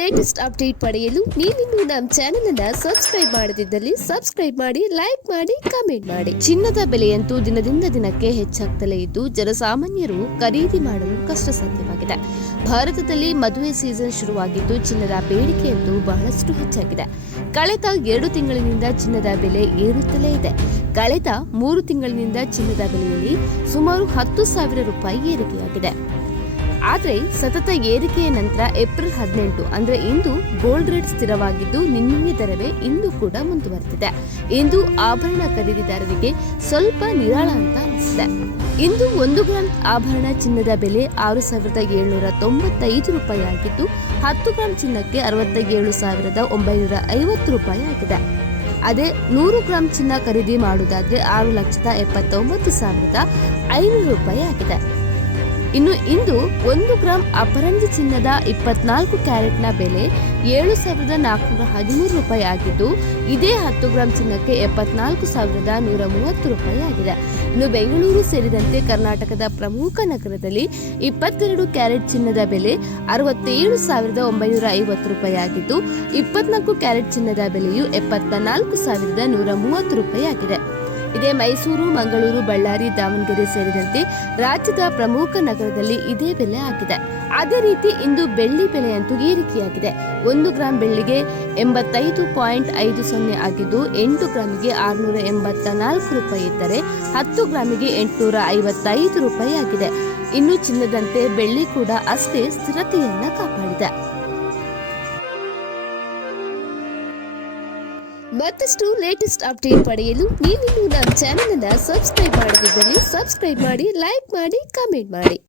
Latest update ಪಡೆಯಲು ನೀವಿನ್ನು ನಮ್ಮ ಚಾನೆಲ್ ಅನ್ನು ಸಬ್ಸ್ಕ್ರೈಬ್ ಮಾಡದಿದ್ದಲ್ಲಿ ಸಬ್ಸ್ಕ್ರೈಬ್ ಮಾಡಿ, ಲೈಕ್ ಮಾಡಿ, ಕಮೆಂಟ್ ಮಾಡಿ. ಚಿನ್ನದ ಬೆಲೆಯಂತೂ ದಿನದಿಂದ ದಿನಕ್ಕೆ ಹೆಚ್ಚಾಗ್ತಲೇ ಇದ್ದು ಜನಸಾಮಾನ್ಯರು ಖರೀದಿ ಮಾಡಲು ಕಷ್ಟ ಸಾಧ್ಯವಾಗಿದೆ. ಭಾರತದಲ್ಲಿ ಮದುವೆ ಸೀಸನ್ ಶುರುವಾಗಿದ್ದು ಚಿನ್ನದ ಬೇಡಿಕೆಯಂತೂ ಬಹಳಷ್ಟು ಹೆಚ್ಚಾಗಿದೆ. ಕಳೆದ 2 ತಿಂಗಳಿನಿಂದ ಚಿನ್ನದ ಬೆಲೆ ಏರುತ್ತಲೇ ಇದೆ. ಕಳೆದ 3 ತಿಂಗಳಿನಿಂದ ಚಿನ್ನದ ಬೆಲೆಯಲ್ಲಿ ಸುಮಾರು 10,000 ರೂಪಾಯಿ ಏರಿಕೆಯಾಗಿದೆ. ಆದರೆ ಸತತ ಏರಿಕೆಯ ನಂತರ ಏಪ್ರಿಲ್ 18 ಅಂದ್ರೆ ಇಂದು ಗೋಲ್ಡ್ ರೇಟ್ ಸ್ಥಿರವಾಗಿದ್ದು ನಿನ್ನೆಯ ದರವೇ ಇಂದು ಕೂಡ ಮುಂದುವರೆದಿದೆ. ಇಂದು ಆಭರಣ ಖರೀದಿದಾರರಿಗೆ ಸ್ವಲ್ಪ ನಿರಾಳ ಅಂತ ಅನಿಸಿದೆ. ಇಂದು 1 ಗ್ರಾಂ ಆಭರಣ ಚಿನ್ನದ ಬೆಲೆ 6,795 ರೂಪಾಯಿ ಆಗಿದ್ದು 10 ಗ್ರಾಂ ಚಿನ್ನಕ್ಕೆ 67,950 ರೂಪಾಯಿ ಆಗಿದೆ. ಅದೇ 100 ಗ್ರಾಂ ಚಿನ್ನ ಖರೀದಿ ಮಾಡುವುದಾದ್ರೆ 6,79,500 ರೂಪಾಯಿ ಆಗಿದೆ. ಇನ್ನು ಇಂದು 1 ಗ್ರಾಂ ಅಪರಂಜಿ ಚಿನ್ನದ 24 ಕ್ಯಾರೆಟ್ನ ಬೆಲೆ 7,413 ರೂಪಾಯಿ ಆಗಿದ್ದು ಇದೇ 10 ಗ್ರಾಂ ಚಿನ್ನಕ್ಕೆ 74,130 ರೂಪಾಯಿ ಆಗಿದೆ. ಇನ್ನು ಬೆಂಗಳೂರು ಸೇರಿದಂತೆ ಕರ್ನಾಟಕದ ಪ್ರಮುಖ ನಗರದಲ್ಲಿ 22 ಕ್ಯಾರೆಟ್ ಚಿನ್ನದ ಬೆಲೆ 67,950 ರೂಪಾಯಿ ಆಗಿದ್ದು 24 ಕ್ಯಾರೆಟ್ ಚಿನ್ನದ ಬೆಲೆಯು 74,130 ರೂಪಾಯಿ ಆಗಿದೆ. ಇದೇ ಮೈಸೂರು, ಮಂಗಳೂರು, ಬಳ್ಳಾರಿ, ದಾವಣಗೆರೆ ಸೇರಿದಂತೆ ರಾಜ್ಯದ ಪ್ರಮುಖ ನಗರದಲ್ಲಿ ಇದೇ ಬೆಲೆ ಆಗಿದೆ. ಅದೇ ರೀತಿ ಇಂದು ಬೆಳ್ಳಿ ಬೆಲೆಯಂತೂ ಏರಿಕೆಯಾಗಿದೆ. 1 ಗ್ರಾಂ ಬೆಳ್ಳಿಗೆ 85.50 ಆಗಿದ್ದು 8 ಗ್ರಾಮಿಗೆ 684 ರೂಪಾಯಿ ಇದ್ದರೆ 10 ಗ್ರಾಮಿಗೆ 855 ರೂಪಾಯಿ ಆಗಿದೆ. ಇನ್ನು ಚಿನ್ನದಂತೆ ಬೆಳ್ಳಿ ಕೂಡ ಅಷ್ಟೇ ಸ್ಥಿರತೆಯನ್ನ ಕಾಪಾಡಿದೆ. ಮತ್ತಷ್ಟು ಲೇಟೆಸ್ಟ್ ಅಪ್ಡೇಟ್ ಪಡೆಯಲು ನೀವಿನ್ನು ನಮ್ಮ ಚಾನೆಲ್ ಅನ್ನು ಸಬ್ಸ್ಕ್ರೈಬ್ ಮಾಡದಿದ್ದಲ್ಲಿ ಸಬ್ಸ್ಕ್ರೈಬ್ ಮಾಡಿ, ಲೈಕ್ ಮಾಡಿ, ಕಮೆಂಟ್ ಮಾಡಿ.